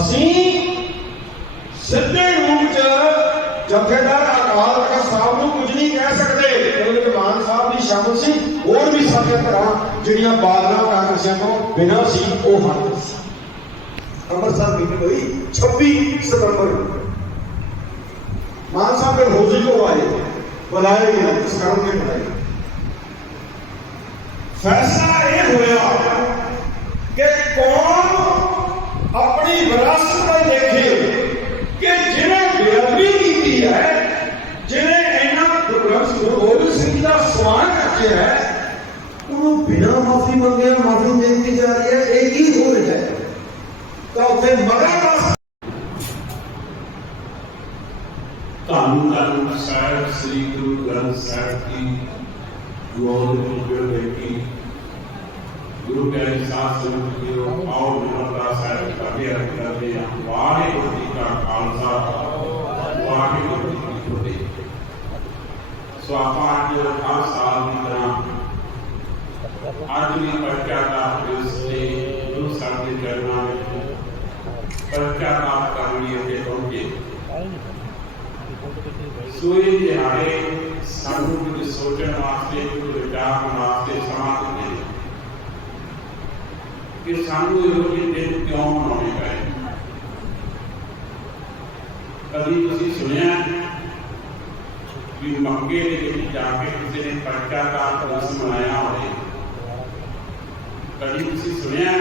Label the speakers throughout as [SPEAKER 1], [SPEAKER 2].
[SPEAKER 1] ਅਸੀਂ ਸਿੱਧੇ ਰੂਪ ਚ ਜਥੇਦਾਰ ਅਕਾਲ ਤਖਤ ਸਾਹਿਬ ਨੂੰ ਕੁਝ ਨਹੀਂ ਕਹਿ ਸਕਦੇ। ਕਿਉਂਕਿ ਮਾਨ ਸਾਹਿਬ ਦੀ ਸ਼ਾਮਲ ਸੀ, ਹੋਰ ਵੀ ਸਾਡੀਆਂ ਧਰਾਂ ਜਿਹੜੀਆਂ ਬਾਦਲਾਂ ਕਾਂਗਰਸੀਆਂ ਤੋਂ ਬਿਨਾਂ ਸੀ, ਉਹ ਹਨ ਅੰਮ੍ਰਿਤਸਰ ਮੀਟਿੰਗ ਹੋਈ 26 ਸਤੰਬਰ। ਮਾਨ ਸਾਹਿਬ ਦੇ ਹੋਜੀ ਕੋ ਆਏ, ਬੁਲਾਏ ਗਏ ਇਸ ਕਾਰਨ ਬੁਲਾਏ। ਫੈਸਲਾ ਇਹ ਹੋਇਆ ਕਿ ਕੌਮ ਆਪਣੀ ਵਿਰਾਸਤ ਦਾ ਦੇਖੇ ਕਿ ਜਿਹਨੇ ਬੇਅਦਬੀ ਕੀਤੀ ਹੈ ਜਿਹਨੇ ਇਹਨਾਂ ਗੁਰਗ੍ਰੰਥ ਗੁਰੂ ਗੋਬਿੰਦ ਸਿੰਘ ਦਾ ਸਵਾਨ ਰੱਖਿਆ ਹੈ ਉਹਨੂੰ ਬਿਨਾਂ ਮਾਫੀ ਮੰਗੇ ਮਾਫੀ ਦੇ ਦਿੱਤੀ ਜਾ ਰਹੀ ਹੈ ਇਹ ਕੀ ਹੋ ਰਿਹਾ ਹੈ ਤਾਂ ਉੱਥੇ ਮਗਰ ਦਾ
[SPEAKER 2] ਧੰਨ ਧੰਨ ਸਾਹਿਬ ਸ੍ਰੀ ਗੁਰੂ ਗ੍ਰੰਥ ਸਾਹਿਬ ਜੀ ਗੋਲ ਗੁਰੂ ਕੀ ਗੁਰੂ ਪਿਆਰੇ ਸਾਧ ਸੰਗਤ ਜੀਓ ਆਓ ਨਿਰਮਲਾ ਸਾਹਿਬ ਕਰਦੇ ਕਰਦੇ ਹਾਂ ਵਾਹਿਗੁਰੂ ਜੀ ਕਾ ਖਾਲਸਾ ਵਾਹਿਗੁਰੂ ਜੀ ਕੀ ਫਤਿਹ ਸੋ ਆਪਾਂ ਅੱਜ ਹਰ ਸਾਲ ਦੀ ਤਰ੍ਹਾਂ ਅੱਜ ਵੀ ਪਰਚਾ ਦਾ ਇਸ ਲਈ ਗੁਰੂ ਸਾਹਿਬ ਕਿ ਸਾਨੂੰ ਇਹੋ ਜਿਹੇ ਦਿਨ ਕਿਉਂ ਮਨਾਉਣੇ ਪਏ? ਕਦੀ ਤੁਸੀਂ ਸੁਣਿਆ ਵੀ ਮੱਕੇ ਦੇ ਵਿੱਚ ਜਾ ਕੇ ਕਿਸੇ ਨੇ ਪਰਚਾ ਦਾ ਦਿਵਸ ਮਨਾਇਆ ਹੋਵੇ? ਕਦੀ ਤੁਸੀਂ ਸੁਣਿਆ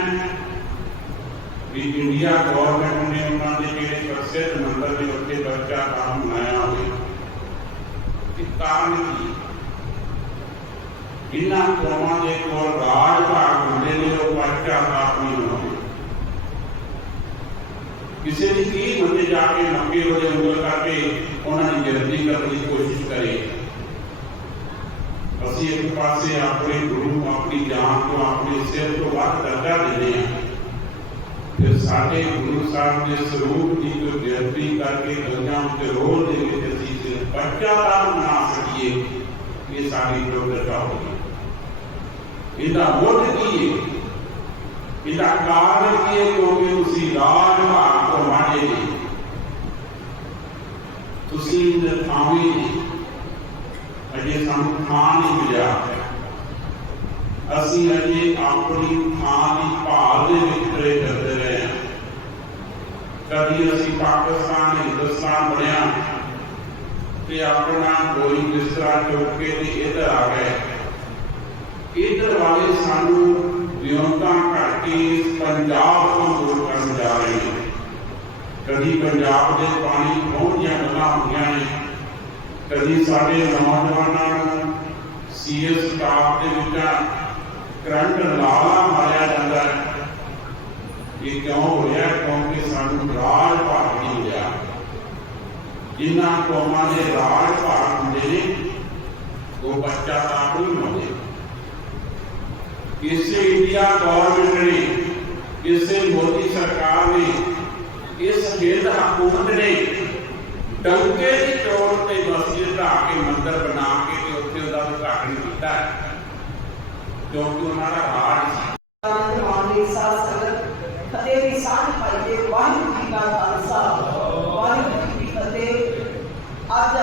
[SPEAKER 2] ਵੀ ਇੰਡੀਆ ਗਵਰਨਮੈਂਟ ਨੇ ਉਹਨਾਂ ਦੇ ਜਿਹੜੇ ਪ੍ਰਸਿੱਧ ਮੰਦਰ ਦੇ ਉੱਤੇ ਪਰਚਾ ਕਾਮ ਮਨਾਇਆ ਹੋਵੇ? ਕਿ ਕਾਰਨ ਕੀ? ਜਿਨ੍ਹਾਂ ਕੌਮਾਂ ਦੇ ਕੋਲ ਰਾਜ ਭਾਗ ਹੁੰਦੇ ਨੇ ਉਹ ਪਰਚਾ ਕਾਮ ਨਹੀਂ ਹੁੰਦੇ ਕਿਸੇ ਦੀ ਕੀ ਮੰਨੇ ਜਾ ਕੇ ਨੰਗੇ ਹੋਏ ਉਂਗਲ ਕਰਕੇ ਉਹਨਾਂ ਦੀ ਗਿਰਦੀ ਕਰਨ ਦੀ ਕੋਸ਼ਿਸ਼ ਕਰੇ ਅਸੀਂ ਇੱਕ ਪਾਸੇ ਆਪਣੇ ਗੁਰੂ ਨੂੰ ਆਪਣੀ ਜਾਨ ਤੋਂ ਆਪਣੇ ਸਿਰ ਤੋਂ ਵੱਧ ਦਰਜਾ ਦਿੰਦੇ ਹਾਂ ਫਿਰ ਸਾਡੇ ਗੁਰੂ ਸਾਹਿਬ ਦੇ ਸਰੂਪ ਦੀ ਕੋਈ ਬੇਅਦਬੀ ਕਰਕੇ ਗੰਗਾ ਉੱਤੇ ਰੋਲ ਦੇ ਵਿੱਚ ਅਸੀਂ ਸਿਰਫ ਬੱਚਾ ਦਾ ਬਣਾ ਸਕੀਏ ਇਹ ਸਾਡੀ ਪ੍ਰੋਗਰਤਾ ਹੋਗੀ ਇਹਦਾ ਮੁੱਢ ਕੀ ਹੈ ਇਹਦਾ ਕਾਰਨ ਕੀ ਹੈ ਕਿਉਂਕਿ ਤੁਸੀਂ ਰਾਜ ਭਾਗ ਤੋਂ ਵਾੜੇ ਨੇ ਤੁਸੀਂ ਨਥਾਵੀ ਅਜੇ ਸਾਨੂੰ ਥਾਂ ਨਹੀਂ ਮਿਲਿਆ। ਅਸੀਂ ਅਜੇ ਆਪਣੀ ਥਾਂ ਦੀ ਭਾਲ ਦੇ ਵਿੱਚ ਤੁਰੇ ਫਿਰਦੇ ਰਹੇ ਹਾਂ। ਕਦੀ ਅਸੀਂ ਪਾਕਿਸਤਾਨ ਹਿੰਦੁਸਤਾਨ ਬਣਿਆ ਤੇ ਆਪਣਾ ਕੋਈ ਬਿਸਤਰਾ ਚੁੱਕ ਕੇ ਤੇ ਇੱਧਰ ਆ ਗਏ। ਇੱਧਰ ਵਾਲੇ ਸਾਨੂੰ ਵਿਉਂਤਾ ਕਰਕੇ ਪੰਜਾਬ ਤੋਂ ਦੂਰ ਕਰਨ ਜਾ ਰਹੇ ਨੇ। ਕਦੀ ਪੰਜਾਬ ਦੇ ਪਾਣੀ ਪਹੁੰਚੀਆਂ ਗੱਲਾਂ ਹੁੰਦੀਆਂ ਨੇ, ਕਦੀ ਸਾਡੇ ਨੌਜਵਾਨਾਂ ਨੂੰ ਸੀਐਸ ਸਟਾਫ ਦੇ ਵਿੱਚ ਕਰੰਟ ਲਾਲਾ ਮਾਰਿਆ ਜਾਂਦਾ ਹੈ। ਇਹ ਕਿਉਂ ਹੋਇਆ ਕਿਉਂਕਿ ਸਾਨੂੰ ਰਾਜ ਭਾਗ ਨਹੀਂ ਮਿਲਿਆ। ਜਿਨ੍ਹਾਂ ਕੌਮਾਂ ਦੇ ਰਾਜ ਭਾਗ ਹੁੰਦੇ ਨੇ, ਉਹ ਬੱਚਾ ਤਾਂ ਨਹੀਂ ਹੁੰਦੇ ਕਿਸੇ ਇੰਡੀਆ ਗਵਰਨਮੈਂਟ ਨੇ, ਕਿਸੇ ਮੋਦੀ ਸਰਕਾਰ ਨੇ ਇਸ ਖੇਡ ਹਕੂਮਤ ਨੇ ਡੰਕੇ ਦੀ ਚੋਰ ਤੇ ਮਸਜਿਦ ਢਾ ਕੇ ਮੰਦਰ ਬਣਾ ਕੇ ਤੇ ਉੱਥੇ ਉਹਦਾ ਉਦਘਾਟਨ ਕੀਤਾ ਹੈ। ਕਿਉਂਕਿ ਉਹਨਾਂ ਦਾ ਰਾਜ ਸੀ।
[SPEAKER 3] ਮਾਨਵੀ ਸਾਧ ਸੰਗਤ ਫਤਿਹ ਦੀ ਸਾਂਝ ਪਾਈਏ ਵਾਹਿਗੁਰੂ ਜੀ ਕਾ ਖਾਲਸਾ, ਵਾਹਿਗੁਰੂ ਜੀ ਕੀ ਫਤਿਹ। ਅੱਜ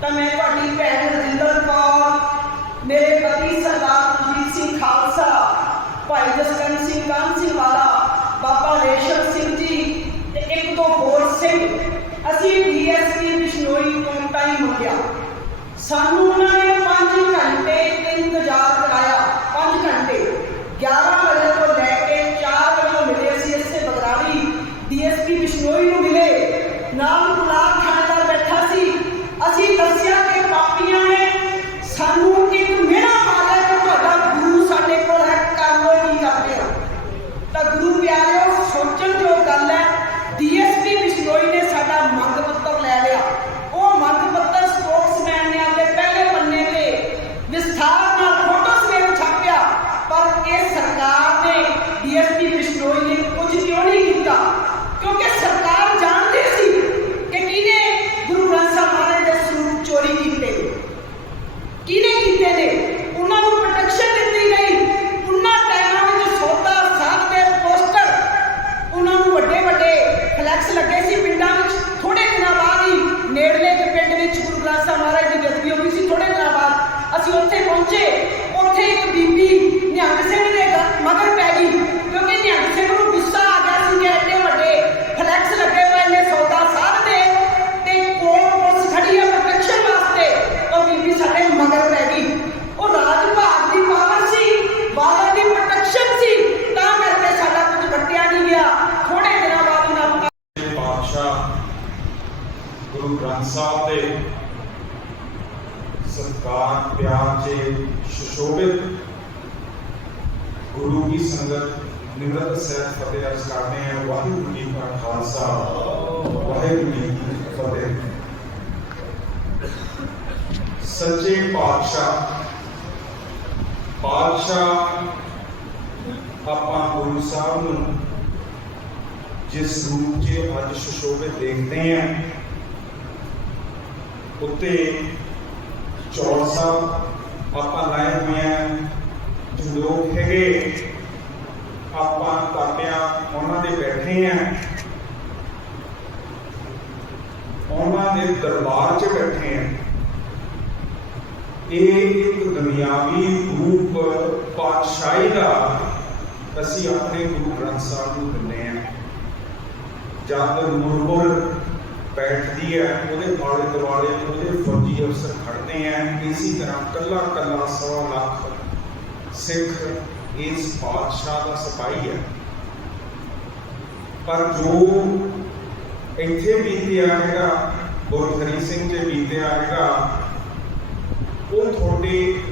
[SPEAKER 3] ਤਾਂ ਮੈਂ ਤੁਹਾਡੀ ਭੈਣ ਰਜਿੰਦਰ ਕੌਰ, ਮੇਰੇ ਪਤੀ ਸਰਦਾਰ ਕੁਲਜੀਤ ਸਿੰਘ ਖਾਲਸਾ, ਭਾਈ ਜਸਕਰਨ ਸਿੰਘ ਕਾਮ ਸਿੰਘ ਵਾਲਾ, ਬਾਬਾ ਰੇਸ਼ਮ ਸਿੰਘ ਜੀ ਤੇ ਇੱਕ ਤੋਂ ਹੋਰ ਸਿੰਘ। ਅਸੀਂ ਡੀਐਸਪੀ ਬਿਸ਼ਨੋਈ ਤੋਂ ਟਾਈਮ ਹੋ ਗਿਆ ਸਾਨੂੰ ਉਹਨਾਂ ਨੇ 5 ਘੰਟੇ ਇੰਤਜ਼ਾਰ ਕਰਾਇਆ 5 ਘੰਟੇ। 11 ਪਹੁੰਚੇ। ਉੱਥੇ ਇੱਕ ਬੀਬੀ ਨਿਹੰਗ ਸਿੰਘ ਦੇ ਮਗਰ ਪੈ ਗਈ। ਕਿਉਂਕਿ ਨਿਹੰਗ ਸਿੰਘ ਨੂੰ ਗੁੱਸਾ ਆ ਗਿਆ ਸੀ ਕਿ ਐਡੇ ਵੱਡੇ ਫਲੈਕਸ ਲੱਗੇ ਪਏ ਨੇ, ਸੌਦਾ ਸਾਹਿਬ ਦੇ। ਤੇ ਕੋਲ ਪੁਲਿਸ ਖੜੀ ਹੈ ਪ੍ਰੋਟੈਕਸ਼ਨ ਵਾਸਤੇ। ਉਹ ਬੀਬੀ ਸਾਡੇ ਮਗਰ ਪੈ ਗਈ। ਉਹ ਰਾਜ ਭਾਗ ਦੀ ਪਾਵਰ ਸੀ ਬਾਬਾ ਦੀ ਪ੍ਰੋਟੈਕਸ਼ਨ ਸੀ। ਤਾਂ ਕਰਕੇ ਸਾਡਾ ਕੁਝ ਕੱਟਿਆ ਨਹੀਂ ਗਿਆ। ਥੋੜੇ ਦਿਨਾਂ ਬਾਅਦ ਉਹਨਾਂ ਨੂੰ
[SPEAKER 4] ਸੱਚੇ ਗੁਰੂ ਗ੍ਰੰਥ ਸਾਹਿਬ ਦੇ ਸਤਕਾਰ ਪਿਆਰ ਚ ਸੁਸ਼ੋਭਿਤ ਗੁਰੂ ਕੀ ਸੰਗਤ ਨਿਮਰਤ ਸਹਿਤ ਫਤਿਹ ਅਰਜ਼ ਕਰਨੇ ਹੈ ਵਾਹਿਗੁਰੂ ਜੀ ਕਾ ਖਾਲਸਾ ਵਾਹਿਗੁਰੂ ਜੀ ਕੀ ਫਤਿਹ ਸੱਚੇ ਪਾਤਸ਼ਾਹ ਪਾਤਸ਼ਾਹ ਆਪਾਂ ਗੁਰੂ ਸਾਹਿਬ ਨੂੰ ਜਿਸ ਰੂਪ 'ਚ ਅੱਜ ਸੁਸ਼ੋਭਿਤ ਦੇਖਦੇ ਹਾਂ ਉੱਤੇ ਚੌਲ ਸਾਹਿਬ ਆਪਾਂ ਲਾਏ ਹੋਏ ਆ ਜੋ ਲੋਕ ਹੈਗੇ, ਆਪਾਂ ਤਾਪਿਆਂ ਉਹਨਾਂ ਦੇ ਬੈਠੇ ਆ। ਉਹਨਾਂ ਦੇ ਦਰਬਾਰ 'ਚ ਬੈਠੇ ਆ। ਇਹ ਇੱਕ ਦੁਨਿਆਵੀ ਰੂਪ ਪਾਤਸ਼ਾਹੀ ਦਾ ਅਸੀਂ ਆਪਣੇ ਗੁਰੂ ਗ੍ਰੰਥ ਸਾਹਿਬ ਨੂੰ ਦਿੰਦੇ ਆ ਜਦ ਮੁਰਮੁਰ ਬੈਠਦੀ ਹੈ, ਉਹਦੇ ਆਲੇ ਦੁਆਲੇ ਉਹਦੇ ਫੌਜੀ ਅਫਸਰ ਖੜਦੇ ਆ ਇਸੇ ਤਰ੍ਹਾਂ ਕੱਲਾ ਕੱਲਾ ਸਵਾ ਲੱਖ ਸਿੱਖ ਇਸ ਬਾਦਸ਼ਾਹ ਦਾ ਸਿਪਾਹੀ ਹੈ। ਪਰ ਜੋ ਇੱਥੇ ਬੀਤਿਆ ਹੈਗਾ ਗੁਰੂ ਹਰੀ ਸਿੰਘ ਜੀ ਬੀਤਿਆ ਹੈਗਾ, ਉਹ ਤੁਹਾਡੇ,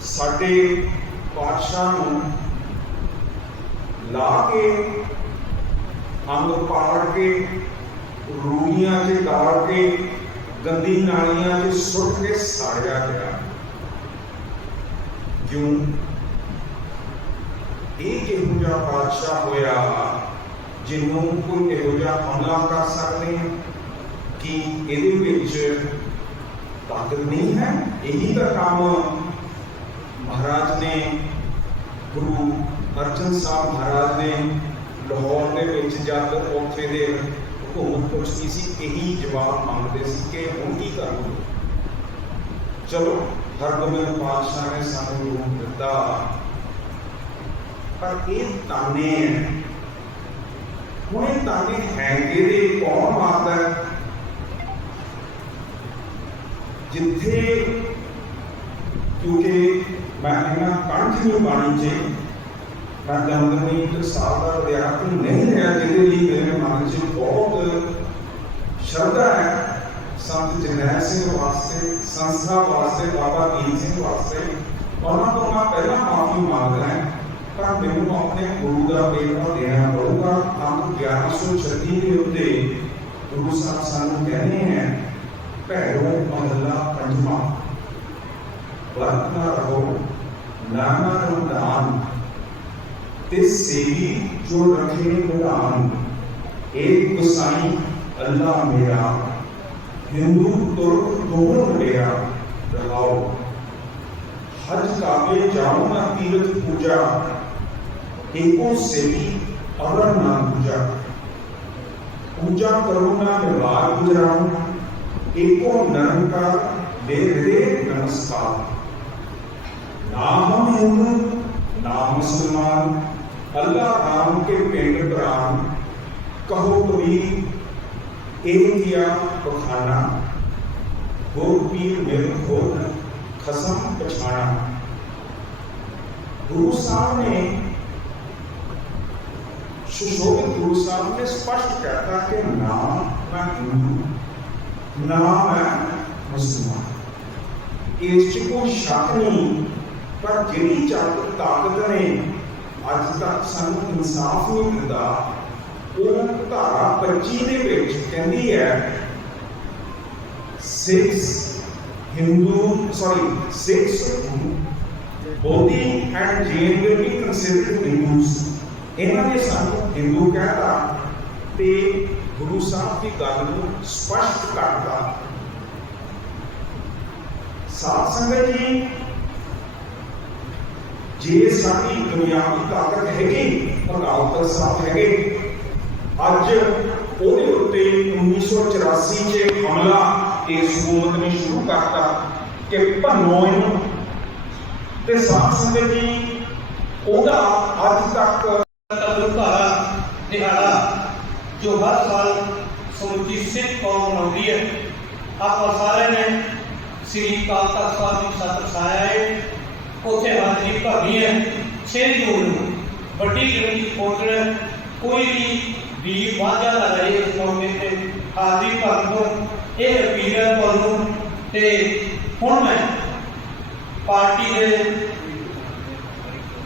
[SPEAKER 4] ਸਾਡੇ ਪਾਤਸ਼ਾਹ ਨੂੰ ਲਾ ਕੇ, ਅੰਗ ਪਾੜ ਕੇ ਰੂੜੀਆਂ 'ਚ ਗਾੜ ਕੇ, ਗੰਦੀ ਨਾਲੀਆਂ 'ਚ ਸੁੱਟ ਕੇ ਸਾੜਿਆ ਗਿਆ। ਕਿਉਂ? ਇਹ ਕਿਹੋ ਜਿਹਾ ਬਾਦਸ਼ਾਹ ਹੋਇਆ? ਜਿਹਨੂੰ ਕੋਈ ਇਹੋ ਜਿਹਾ ਹਮਲਾ ਕਰ ਸਕਦੇ ਹੈ ਕਿ ਇਹਦੇ ਵਿੱਚ ਤਾਕਤ ਨਹੀਂ ਹੈ? ਇਹੀ ਤਾਂ ਕੰਮ ਮਹਾਰਾਜ ਨੇ, ਗੁਰੂ ਅਰਜਨ ਸਾਹਿਬ ਮਹਾਰਾਜ ਨੇ ਲਾਹੌਰ ਦੇ ਵਿੱਚ ਜਦ ਉੱਥੇ ਪੁੱਛਦੀ ਸੀ, ਇਹੀ ਜਵਾਬ ਮੰਗਦੇ ਸੀ ਕਿ ਹੁਣ ਕੀ ਕਰੂਗੇ? ਚਲੋ, ਹਰਗੋਬਿੰਦ ਪਾਤਸ਼ਾਹ ਨੇ ਸਾਨੂੰ ਰੂਪ ਦਿੱਤਾ। ਪਰ ਇਹ ਤਾਨੇ ਹੁਣ ਇਹ ਤਾਨੇ ਹੈਗੇ ਦੇ ਕੌਣ ਮਾਰਦਾ ਜਿੱਥੇ ਕਿਉਂਕਿ ਮੈਂ ਇਹਨਾਂ ਕੰਠੀ ਬਾਣੀ ਚ ਮੈਂ ਜਾਣਦਾ ਨਹੀਂ ਇੱਕ ਸਾਲ ਦਾ ਵਿਦਿਆਰਥੀ ਨਹੀਂ ਰਿਹਾ, ਜਿਹਦੇ ਲਈ ਮੇਰੇ ਮਨ 'ਚ ਬਹੁਤ ਸ਼ਰਧਾ ਹੈ। ਸੰਤ ਜਰਨੈਲ ਸਿੰਘ ਵਾਸਤੇ ਸੰਸਥਾ ਵਾਸਤੇ, ਬਾਬਾ ਦੀਪ ਸਿੰਘ ਵਾਸਤੇ। ਉਹਨਾਂ ਤੋਂ ਮੈਂ ਪਹਿਲਾਂ ਮਾਫੀ ਮੰਗਦਾ ਹਾਂ। ਪਰ ਮੈਨੂੰ ਆਪਣੇ ਗੁਰੂ ਦਾ ਪੇਪਰ ਦੇਣਾ ਪਊਗਾ। ਅੰਕ 1136 ਦੇ ਉੱਤੇ ਗੁਰੂ ਸਾਹਿਬ ਸਾਨੂੰ ਕਹਿੰਦੇ ਹੈ, ਭੈਰੋ ਮਹੱਲਾ ਪੰਜਵਾਂ ਵਰਤ ਰਹੋ, ਨਾਮਾ ਰੁਦਾਨ ਤੇ ਸੇਵੀ ਜੋ ਰੱਖੇ ਵਿਧਾਨ ਏਕ ਗੁਸਾਈ ਅੱਲਾ ਮੇਰਾ ਹਿੰਦੂ ਤੁਰਕ ਦੋਨੋਂ ਮੇਰਾ ਰਹਾਓ ਹਜ ਕਾਬੇ ਜਾਉ ਨਾ ਤੀਰਥ ਪੂਜਾ ਏਕੋ ਸੇਵੀ ਅਵਰ ਨਾ ਪੂਜਾ ਪੂਜਾ ਕਰੋ ਨਾ ਵਿਵਾਰ ਗੁਜਰਾਉ ਏਕੋ ਨਿਰੰਕਾਰ ਦੇ ਰੇ ਨਮਸਕਾਰ ਨਾ ਹਮ ਹਿੰਦੂ नाम मुसलमान अल्लाह राम के पिंड प्राण कहो कबीर ਇਹ ਗਿਆ ਪਖਾਨਾ ਗੁਰੂ ਪੀਰ ਮਿਲ ਖੋਲ ਖਸਮ ਪਛਾਣਾ। ਗੁਰੂ ਸਾਹਿਬ ਨੇ ਸੁਸ਼ੋਭਿਤ ਗੁਰੂ ਸਾਹਿਬ ਨੇ ਸਪਸ਼ਟ ਕਰਤਾ ਕਿ ਨਾਮ ਨਾ ਗੁਰੂ ਨਾਮ ਹੈ ਮੁਸਲਮਾਨ। ਇਸ ਚ ਕੋਈ ਸ਼ੱਕ ਨਹੀਂ, ਪਰ ਜਿਹੜੀ ਜਾਤ ਤਾਕਤ ਨੇ, ਅੱਜ ਤੱਕ ਸਾਨੂੰ ਇਨਸਾਫ ਨਹੀਂ ਮਿਲਦਾ ਉਹ ਧਾਰਾ 25 ਦੇ ਵਿੱਚ ਕਹਿੰਦੀ ਹੈ Sikhs Hindu sorry Sikhs Bodhi and Jain will be considered Hindus ਇਹਨਾਂ ਨੇ ਸਾਨੂੰ ਹਿੰਦੂ ਕਹਿਤਾ ਤੇ ਗੁਰੂ ਸਾਹਿਬ ਦੀ ਗੱਲ ਨੂੰ ਸਪਸ਼ਟ ਕਰਤਾ। ਸਾਧ ਸੰਗਤ ਜੀ, ਜੇ ਸਾਡੀ ਦੁਨਿਆਵੀ ਤਾਕਤ ਹੈਗੀ ਅਕਾਲ ਸਾਹਿਬ ਹੈਗੇ। ਅੱਜ ਉਹਦੇ ਉੱਤੇ 1984 ਚ ਹਮਲਾ ਇਸ ਹਕੂਮਤ ਨੇ ਸ਼ੁਰੂ ਕਰਤਾ ਕਿ ਭੰਨੋ ਇਹਨੂੰ ਤੇ ਸਾਧ ਸੰਗਤ ਜੀ, ਉਹਦਾ ਅੱਜ ਤੱਕ
[SPEAKER 5] ਕਬਰ ਦਿਹਾੜਾ ਜੋ ਹਰ ਸਾਲ ਸਮੁੱਚੀ ਸਿੱਖ ਕੌਮ ਮਨਾਉਂਦੀ ਹੈ, ਆਪਾਂ ਸਾਰਿਆਂ ਨੇ ਸ੍ਰੀ ਅਕਾਲ ਤਖਤ ਸਾਹਿਬ ਦੀ ਛੱਤ ਵਸਾਇਆ ਹੈ ਉੱਥੇ ਹਾਜ਼ਰੀ ਭਰਨੀ ਹੈ 6 ਜੂਨ ਨੂੰ ਵੱਡੀ ਗਿਣਤੀ ਪਹੁੰਚਣਾ ਕੋਈ ਵੀ ਵੀਰ ਵਾਝਾ ਨਾ ਰਹੇ ਤੇ ਹਾਜ਼ਰੀ ਭਰਨ ਇਹ ਅਪੀਲ ਹੈ ਤੁਹਾਨੂੰ ਤੇ ਹੁਣ ਮੈਂ ਪਾਰਟੀ ਦੇ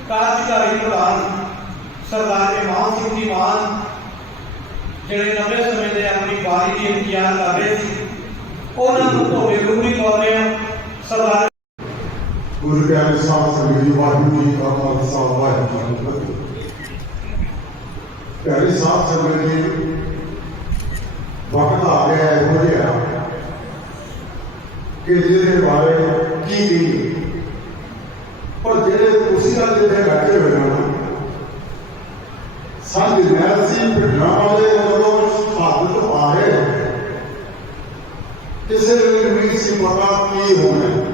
[SPEAKER 5] ਕਾਰਜਕਾਰੀ ਪ੍ਰਧਾਨ ਸਰਦਾਰ ਇਮਾਮ ਸਿੰਘ ਜੀ ਮਾਨ, ਜਿਹੜੇ ਲੰਬੇ ਸਮੇਂ ਦੇ ਆਪਣੀ ਵਾਰੀ ਦੀ ਇੰਤਜ਼ਾਰ ਕਰ ਰਹੇ ਸੀ, ਉਹਨਾਂ ਨੂੰ ਧੋਲੇ ਰੂਹੀ ਬੋਲਦੇ ਆ ਸਰਦਾਰ
[SPEAKER 6] ਗੁਰੂ ਪਿਆਰੇ ਸਾਹਿਬ ਸੰਗਤ ਜੀ ਵਾਹਿਗੁਰੂ ਜੀ ਕਾ ਖਾਲਸਾ, ਵਾਹਿਗੁਰੂ ਜੀ ਕੀ ਫਤਿਹ। ਪਿਆਰੇ ਸਾਹਿਬ ਸੰਗਤ ਜੀ, ਵਕਤ ਆ ਗਿਆ ਹੈ ਇਹੋ ਜਿਹਾ ਕਿ ਜਿਹਦੇ ਬਾਰੇ ਕੀ ਕੀ ਪਰ ਜਿਹੜੇ ਤੁਸੀਂ ਅੱਜ ਇੱਥੇ ਬੈਠੇ ਹੋਏ ਹੋ ਨਾ ਸਾਡੇ ਮੈਰਸੀ ਭਿੰਡਰਾਂ ਵਾਲੇ ਜਦੋਂ ਹੱਥ ਤੋਂ ਆ ਰਹੇ ਕਿਸੇ ਨੂੰ ਨਹੀਂ ਸੀ ਪਤਾ ਕੀ ਹੋਣਾ ਹੈ।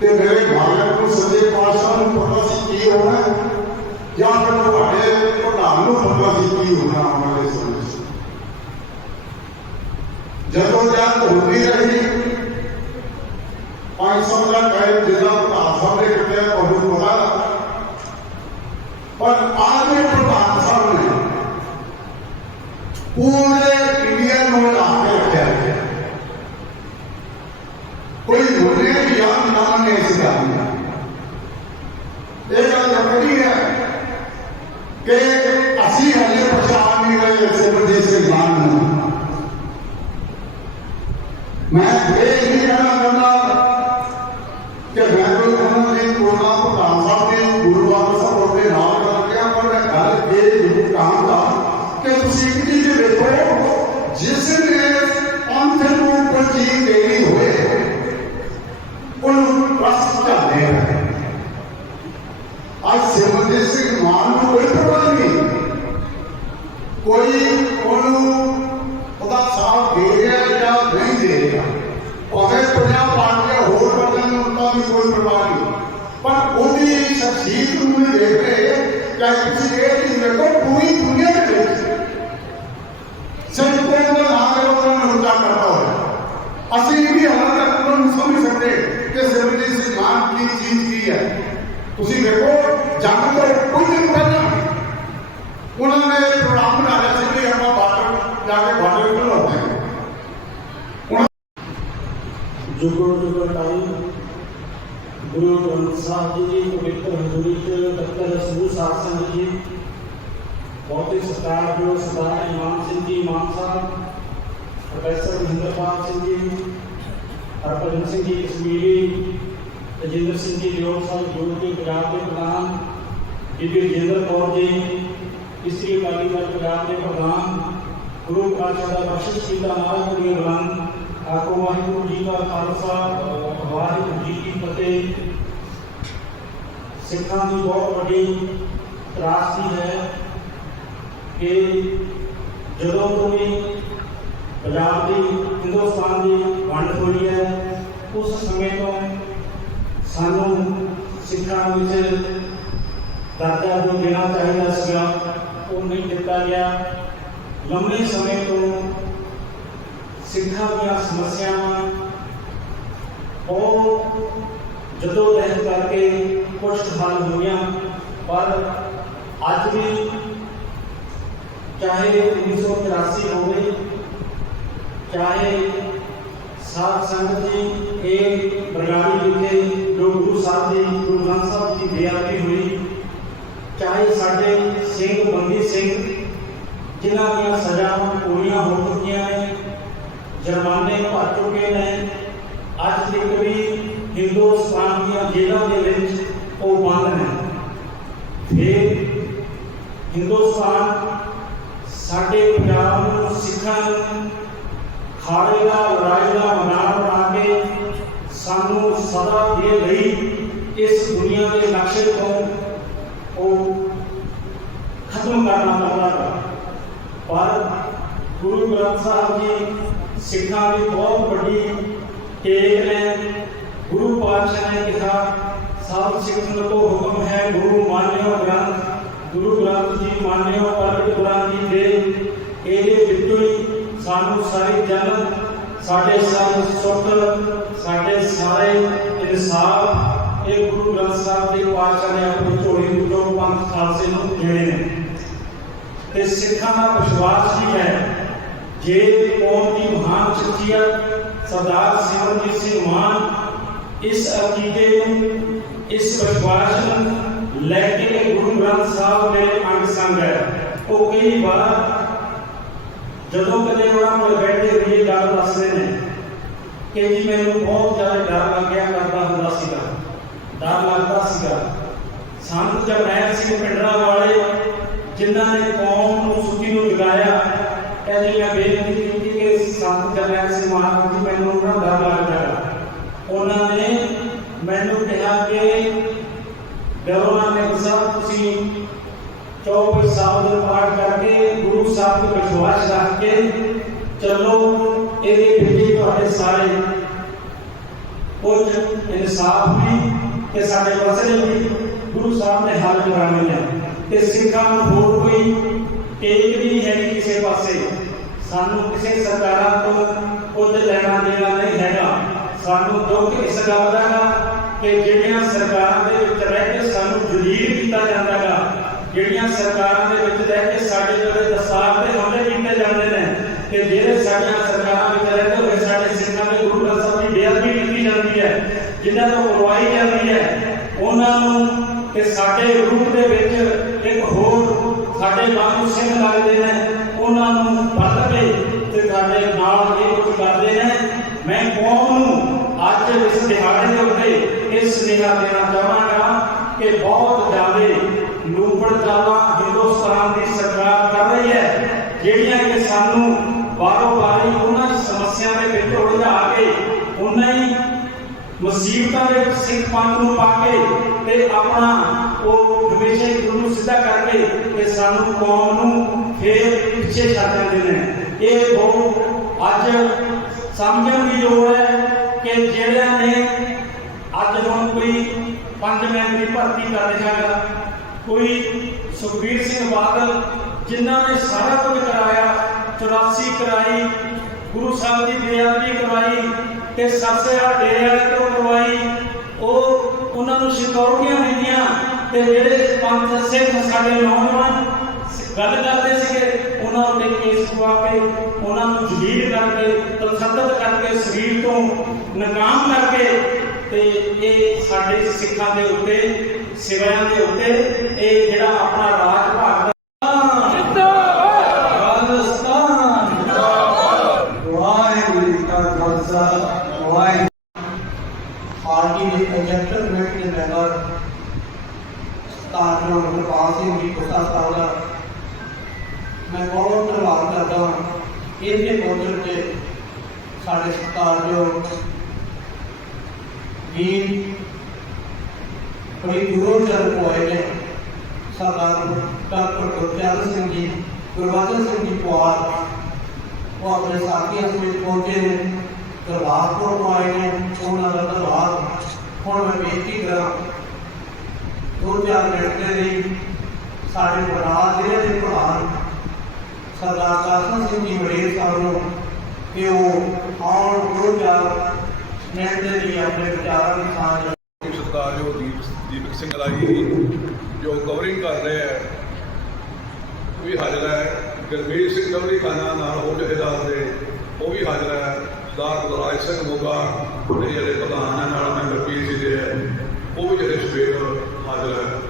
[SPEAKER 6] ਤੇ ਮੇਰੇ ਮਾਲਕ ਨੂੰ ਸੱਚੇ ਪਾਤਸ਼ਾਹ ਨੂੰ ਪਤਾ ਸੀ ਕੀ ਹੋਣਾ ਹੈ, ਜਾਂ ਫਿਰ ਤੁਹਾਡੇ ਪ੍ਰਧਾਨ ਨੂੰ ਪਤਾ ਸੀ ਕੀ ਹੋਣਾ ਆਉਣ ਵਾਲੇ ਸਮੇਂ 'ਚ ਜਦੋਂ ਜਦ ਹੁੰਦੀ ਰਹੀ ਪੰਜ ਸੌ ਦਾ ਟਾਈਮ ਜਿਹਦਾ ਨੂੰ ਤਰਜੀਹ ਦੇਣੀ ਹੋਏ ਉਹਨੂੰ ਰਸ ਝਾਲੇ ਅੱਜ ਸਿਮਰਜੀਤ ਸਿੰਘ ਮਾਨ ਨੂੰ ਕੋਈ ਪਤਾ ਨਹੀਂ ਕੋਈ ਉਹਨੂੰ ਉਹਦਾ ਸਾਥ ਦੇ ਰਿਹਾ ਜਾਂ ਨਹੀਂ ਦੇ ਰਿਹਾ ਭਾਵੇਂ ਪੰਜਾਬ ਪਾਰਟੀਆਂ ਹੋਰ ਵਰਗਾਂ ਨੂੰ ਉਹਨਾਂ ਦੀ ਕੋਈ ਪਰਵਾਹ ਨਹੀਂ ਪਰ ਉਹਦੀ ਸ਼ਖਸੀਅਤ ਨੂੰ ਨਹੀਂ ਦੇਖ ਰਹੇ ਕਿ ਤੁਸੀਂ ਇਹ ਚੀਜ਼ ਵੇਖੋ ਪੂਰੀ ਦੁਨੀਆ ਦੇ ਵਿੱਚ ਸਿਰਫ ਕੋਈ ਦਾ ਨਾਮ ਹੈ ਉਹਨਾਂ ਨੂੰ ਉੱਚਾ ਕਰਦਾ ਹੋਇਆ ਅਸੀਂ ਵੀ ਹਾਲਾਤ ਤੱਕ ਉਹਨਾਂ ਨੂੰ ਸਮਝ ਸਕਦੇ ਕਿ ਸਿਮਰਜੀਤ ਸਿੰਘ ਮਾਨ ਕੀ ਚੀਜ਼ ਕੀ ਹੈ ਤੁਸੀਂ ਵੇਖੋ ਜੰਗ ਤੋਂ ਕੁਝ ਦਿਨ ਪਹਿਲਾਂ ਉਹਨਾਂ ਨੇ ਪ੍ਰੋਗਰਾਮ ਬਣਾ ਲਿਆ ਸੀ ਕਿ ਆਪਾਂ ਬਾਰਡਰ ਜਾ ਕੇ ਬਾਰਡਰ ਖੁਲਾਉਂਦੇ ਹਾਂ
[SPEAKER 7] ਜੁਗੋ ਜੁਗੋ ਤਾਈ ਗੁਰੂ ਗ੍ਰੰਥ ਸਾਹਿਬ ਜੀ ਦੀ ਪਵਿੱਤਰ ਹਜ਼ੂਰੀ ਚ ਦਫ਼ਤਰ ਸੂਰ ਸਾਹਿਬ ਸੰਗਤ ਜੀ ਬਹੁਤ ਹੀ ਸਤਿਕਾਰਯੋਗ ਸਰਦਾਰ ਇਮਾਮ ਸਿੰਘ ਜੀ ਇਮਾਮ ਸਾਹਿਬ ਪ੍ਰੋਫੈਸਰ ਮਹਿੰਦਰਪਾਲ ਸਿੰਘ ਜੀ ਹਰਭਜਨ ਸਿੰਘ ਜੀ ਕਸ਼ਮੀਰੀ ਤਜਿੰਦਰ ਸਿੰਘ ਜੀ ਜੋਗ ਸਾਹਿਬ ਜੋ ਕਿ ਪੰਜਾਬ ਦੇ ਪ੍ਰਧਾਨ ਬੀਬੀ ਰਜਿੰਦਰ ਕੌਰ ਜੀ ਇਸਤਰੀ ਅਕਾਲੀ ਦਲ ਪੰਜਾਬ ਦੇ ਪ੍ਰਧਾਨ ਗੁਰੂ ਪਾਤਸ਼ਾਹ ਦਾ ਬਖਸ਼ਿਸ਼ ਕੀਤਾ ਨਾਰਾ ਕਰੀਏ ਬੁਲੰਦ ਆਖੋ ਵਾਹਿਗੁਰੂ ਜੀ ਕਾ ਖਾਲਸਾ ਵਾਹਿਗੁਰੂ ਜੀ ਕੀ ਫਤਿਹ। ਸਿੱਖਾਂ ਦੀ ਬਹੁਤ ਵੱਡੀ ਤਰਾਸਦੀ ਹੈ ਕਿ ਜਦੋਂ ਤੋਂ ਵੀ ਪੰਜਾਬ ਦੀ, ਹਿੰਦੁਸਤਾਨ ਦੀ ਵੰਡ ਹੋਈ ਹੈ, ਉਸ ਸਮੇਂ ਤੋਂ ਸਾਨੂੰ ਸਿੱਖਾਂ ਵਿੱਚ ਦਰਜਾ ਜੋ ਦੇਣਾ ਚਾਹੀਦਾ ਸੀਗਾ। ਉਹ ਨਹੀਂ ਦਿੱਤਾ ਗਿਆ ਲੰਮੇ ਸਮੇਂ ਤੋਂ ਸਿੱਖਾਂ ਦੀਆਂ ਸਮੱਸਿਆਵਾਂ ਉਹ ਜਦੋਂ ਰਹਿ ਕਰਕੇ ਕੁਝ ਹੱਲ ਹੋਈਆਂ ਪਰ ਅੱਜ ਵੀ ਚਾਹੇ 1983 ਹੋਵੇ ਚਾਹੇ ਸਾਧ ਸੰਗਤ ਜੀ ਇਹ ਬਰਗਾੜੀ ਵਿਖੇ ਜੋ ਗੁਰੂ ਸਾਹਿਬ ਦੀ ਗੁਰੂ ਗ੍ਰੰਥ ਸਾਹਿਬ ਦੀ ਬੇਅਦਬੀ ਹੋਈ ਚਾਹੇ ਸਾਡੇ ਸਿੰਘ, ਬੰਦੀ ਸਿੰਘ, ਜਿਨ੍ਹਾਂ ਦੀਆਂ ਸਜ਼ਾਵਾਂ ਪੂਰੀਆਂ ਹੋ ਚੁੱਕੀਆਂ ਨੇ, ਜੁਰਮਾਨੇ ਭਰ ਚੁੱਕੇ ਨੇ, ਅੱਜ ਤੱਕ ਵੀ ਹਿੰਦੁਸਤਾਨ ਦੀਆਂ ਜੇਲ੍ਹਾਂ ਦੇ ਵਿੱਚ ਉਹ ਬੰਦ ਨੇ। ਫਿਰ ਹਿੰਦੁਸਤਾਨ ਸਾਡੇ ਪੰਜਾਬ ਨੂੰ ਸਿੱਖਾਂ ਨੂੰ ਖਾੜੇ ਦਾ, ਲੜਾਈ ਦਾ ਮੈਦਾਨ ਬਣਾ ਕੇ ਸਾਨੂੰ ਸਦਾ ਦੇ ਲਈ ਇਸ ਦੁਨੀਆ ਦੇ ਨਕਸ਼ੇ ਤੋਂ ਉਹ ਖਤਮ ਕਰਨਾ ਚਾਹੁੰਦਾ ਹੈ ਪਰ ਗੁਰੂ ਗ੍ਰੰਥ ਸਾਹਿਬ ਜੀ ਸਿੱਖਾਂ ਦੀ ਬਹੁਤ ਵੱਡੀ ਟੇਕ ਨੇ ਗੁਰੂ ਪਾਤਸ਼ਾਹ ਨੇ ਕਿਹਾ ਸਭ ਸਿੱਖਨ ਕੋ ਹੁਕਮ ਹੈ ਗੁਰੂ ਮਾਨਿਓ ਗ੍ਰੰਥ ਗੁਰੂ ਗ੍ਰੰਥ ਜੀ ਮਾਨਿਓ ਪ੍ਰਗਟ ਗੁਰਾਂ ਜੀ ਦੇ ਇਹਦੇ ਵਿੱਚੋਂ ਹੀ ਸਾਨੂੰ ਸਾਰੀ ਜਨਮ ਸਾਡੇ ਸਾਰੇ ਸੁੱਖ ਸਾਡੇ ਸਾਰੇ ਇਨਸਾਫ ਇਹ ਗੁਰੂ ਗ੍ਰੰਥ ਸਾਹਿਬ ਦੇ ਪਾਤਸ਼ਾਹ ਨੇ ਆਪਣੀ ਝੋਲੀ ਵਿੱਚੋਂ ਪੰਥ ਖਾਲਸੇ ਨੂੰ ਦੇਣੇ ਨੇ। ਤੇ ਸਿੱਖਾਂ ਦਾ ਵਿਸ਼ਵਾਸ ਵੀ ਹੈ। ਜੇ ਕੌਮ ਦੀ ਮਹਾਨ ਸ਼ਖਸੀਅਤ ਸਰਦਾਰ ਸਿਮਰਨਜੀਤ ਸਿੰਘ ਮਾਨ ਇਸ ਅਕੀਦੇ ਨੂੰ, ਇਸ ਵਿਸ਼ਵਾਸ ਨੂੰ ਲੈ ਕੇ ਗੁਰੂ ਗ੍ਰੰਥ ਸਾਹਿਬ ਦੇ ਅੰਗ ਸੰਗ ਹੈ। ਉਹ ਕਈ ਵਾਰ ਜਦੋਂ ਕਦੇ ਉਹਨਾਂ ਕੋਲ ਬੈਠੇ ਹੋਏ ਇਹ ਗੱਲ ਦੱਸਦੇ ਨੇ ਕਿ ਜੀ ਮੈਨੂੰ ਬਹੁਤ ਜ਼ਿਆਦਾ ਡਰ ਲੱਗਿਆ ਕਰਦਾ ਹੁੰਦਾ ਸੀਗਾ। ਡਰ ਲੱਗਦਾ ਸੀਗਾ। ਸੰਤ ਜਰਨੈਲ ਸਿੰਘ ਪਿੰਡਰਾ ਵਾਲੇ, ਜਿਨ੍ਹਾਂ ਨੇ ਕੌਮ ਨੂੰ ਸੁੱਤੀ ਨੂੰ ਜਗਾਇਆ ਕਹਿੰਦੇ ਮੈਂ ਬੇਨਤੀ ਕੀਤੀ ਕਿ ਸੰਤ ਜਰਨੈਲ ਸਿੰਘ ਮਹਾਰਾਜ ਜੀ ਮੈਨੂੰ ਨਾ ਡਰ ਲੱਗਦਾ ਉਹਨਾਂ ਨੇ ਮੈਨੂੰ ਕਿਹਾ ਕਿ ਡਰੋ ਨਾ ਮੈਂ ਸਾਹਿਬ ਤੁਸੀਂ ਚੌਪਈ ਸਾਹਿਬ ਦੇ ਪਾਠ ਕਰਕੇ, ਗੁਰੂ ਸਾਹਿਬ ਤੇ ਵਿਸ਼ਵਾਸ ਰੱਖ ਕੇ ਚੱਲੋ। ਇਹਦੇ ਵਿੱਚ ਤੁਹਾਡੇ ਸਾਰੇ ਕੁਝ ਇਨਸਾਫ ਵੀ ਤੇ ਸਾਡੇ ਮਸਲੇ ਵੀ ਗੁਰੂ ਸਾਹਿਬ ਨੇ ਹੱਲ ਕਰਾਉਣੇ ਤੇ ਸਿੱਖਾਂ ਨੂੰ ਹੋਰ ਕੋਈ ਟੇਕ ਵੀ ਹੈ ਕਿਸੇ ਪਾਸੇ। ਸਾਨੂੰ ਕਿਸੇ ਸਰਕਾਰਾਂ ਤੋਂ ਕੁਝ ਲੈਣਾ ਦੇਣਾ ਨਹੀਂ ਹੈਗਾ। ਸਾਨੂੰ ਦੁੱਖ ਇਸ ਗੱਲ ਦਾ ਗਾ ਕਿ ਜਿਹੜੀਆਂ ਸਰਕਾਰਾਂ ਦੇ ਵਿੱਚ ਰਹਿ ਕੇ ਸਾਨੂੰ ਜਲੀਲ ਕੀਤਾ ਜਾਂਦਾ ਗਾ ਜਿਹੜੀਆਂ ਸਰਕਾਰਾਂ ਦੇ ਵਿੱਚ ਰਹਿ ਕੇ ਸਾਡੇ ਜਿਹੜੇ ਦਸਾਰ ਤੇ ਹਮਲੇ ਕੀਤੇ ਜਾਂਦੇ ਨੇ ਕਿ ਜਿਹੜੇ ਸਾਡੀਆਂ ਸਰਕਾਰਾਂ ਵਿੱਚ ਰਹਿੰਦੇ ਹੋਏ ਸਾਡੇ ਸਿੱਖਾਂ ਦੇ ਗੁਰੂ ਗ੍ਰੰਥ ਸਾਹਿਬ ਦੀ ਬੇਅਦਬੀ ਕੀਤੀ ਜਾਂਦੀ ਹੈ, ਜਿਨ੍ਹਾਂ ਤੋਂ ਕਰਵਾਈ ਜਾਂਦੀ ਹੈ, ਉਹਨਾਂ ਨੂੰ ਤੇ ਸਾਡੇ ਰੂਪ ਦੇ ਵਿੱਚ ਇੱਕ ਹੋਰ ਸਾਡੇ ਵਾਂਗੂ ਸਿੰਘ ਲੱਗਦੇ ਨੇ, ਉਹਨਾਂ ਨੂੰ ਵੱਧ ਕੇ ਤੇ ਸਾਡੇ ਨਾਲ ਇਹ ਕੁਝ ਕਰਦੇ ਨੇ। ਮੈਂ ਕੌਮ ਨੂੰ ਅੱਜ ਇਸ ਦਿਹਾੜੇ ਦੇ ਉੱਤੇ ਇਹ ਸੁਨੇਹਾ ਦੇਣਾ ਚਾਹਾਂਗਾ ਕਿ ਬਹੁਤ ਜ਼ਿਆਦਾ ਲੂਪੜ ਚਾਲਾ ਹਿੰਦੁਸਤਾਨ ਦੀ ਸਰਕਾਰ ਕਰ ਰਹੀ ਹੈ, ਜਿਹੜੀਆਂ ਕਿ ਸਾਨੂੰ ਬਾਰੋ ਬਾਰੀ ਉਹਨਾਂ ਸਮੱਸਿਆ ਦੇ ਵਿੱਚ ਉਲਝਾ ਕੇ ਉਹਨਾਂ ਹੀ ਮੁਸੀਬਤਾਂ ਦੇ ਵਿੱਚ ਸਿੱਖ ਪੰਥ ਨੂੰ ਪਾ ਕੇ ਤੇ ਆਪਣਾ ਉਹ ਹਮੇਸ਼ਾ ਹੀ ਗੁਰੂ ਨੂੰ ਸਿੱਧਾ ਕਰਕੇ ਤੇ ਸਾਨੂੰ ਕੌਮ ਨੂੰ ਫੇਰ ਪਿੱਛੇ ਛੱਡ ਦਿੰਦੇ ਨੇ। ਇਹ ਬਹੁਤ ਅੱਜ ਸਮਝਣ ਦੀ ਲੋੜ ਹੈ ਕਿ ਜਿਹੜਿਆਂ ਨੇ ਅੱਜ ਹੁਣ ਕੋਈ ਪੰਜ ਮੈਨ ਦੀ ਭਰਤੀ ਕਰ ਰਿਹਾ ਹੈਗਾ, ਕੋਈ ਸੁਖਬੀਰ ਸਿੰਘ ਬਾਦਲ, ਜਿਨ੍ਹਾਂ ਨੇ ਸਾਰਾ ਕੁਝ ਕਰਾਇਆ 84 ਕਰਾਈ, ਗੁਰੂ ਸਾਹਿਬ ਦੀ ਬੇਅਦਬੀ ਕਰਵਾਈ ਤੇ ਸਰਸਿਆ ਡੇਰੇ ਵਾਲੇ ਤੋਂ ਕਰਵਾਈ ਉਹ ਉਹਨਾਂ ਨੂੰ ਸਿਕਿਉਰਟੀਆਂ ਦਿੱਤੀਆਂ ਤੇ ਜਿਹੜੇ ਪੰਜ ਸਿੱਖ ਸਾਡੇ ਨੌਜਵਾਨ ਗੱਲ ਕਰਦੇ ਸੀਗੇ, ਉਹਨਾਂ ਉੱਤੇ ਕੇਸ ਪਵਾ ਕੇ, ਉਹਨਾਂ ਨੂੰ ਜਲੀਲ ਕਰਕੇ ਤਸੱਦਦ ਕਰਕੇ, ਸਰੀਰ ਤੋਂ ਨਕਾਮ ਕਰਕੇ ਤੇ ਇਹ ਸਾਡੇ ਸਿੱਖਾਂ ਦੇ ਉੱਤੇ, ਸਿਵਿਆਂ ਦੇ ਉੱਤੇ, ਇਹ ਜਿਹੜਾ ਆਪਣਾ
[SPEAKER 8] ਦਰਬਾਰ ਕੋਲ ਆਏ ਨੇ, ਉਹਨਾਂ ਦਾ ਦਰਬਾਰ ਹੁਣ ਮੈਂ ਬੇਨਤੀ ਕਰਾਂ 2000 ਦੇ ਲਈ ਸਾਡੇ ਬਰਾਦ ਜ਼ਿਲ੍ਹੇ ਦੇ ਪ੍ਰਧਾਨ,
[SPEAKER 5] ਸਰਦਾਰ ਕਾਸਮ ਸਿੰਘ ਜੀ ਵੜੇਰ ਸਾਹਿਬ ਕਿ ਉਹ ਆਉਣ 2000 ਦੇ ਲਈ ਆਪਣੇ ਵਿਚਾਰਾਂ ਦੀ ਸਾਂਝ
[SPEAKER 9] ਸਰਦਾਰਯੋਗ ਦੀਪ ਦੀਪਕ ਸਿੰਘ ਲਾਈ ਜੋ ਕਵਰਿੰਗ ਕਰ ਰਹੇ ਹੈ ਵੀ ਹਾਜ਼ਰ ਹੈ। ਗਰਮੀਰ ਸਿੰਘ ਕਵਰੀ ਖਾਨਾ ਨਾਲ ਹੋ ਜਹੇਦਾਰ ਦੇ, ਉਹ ਵੀ ਹਾਜ਼ਰ ਹੈ। ਸਰਦਾਰ ਗੁਰਰਾਜ ਸਿੰਘ ਮੋਗਾ ਦੇ ਜਿਹੜੇ ਪ੍ਰਧਾਨ ਹੈ ਨਾਲ ਮੈਂਬਰ ਪੀਸੀਦੇ ਹੈ ਉਹ ਵੀ ਜਿਹੜੇ ਸਵੇਰ ਹਾਜ਼ਰ ਹੈ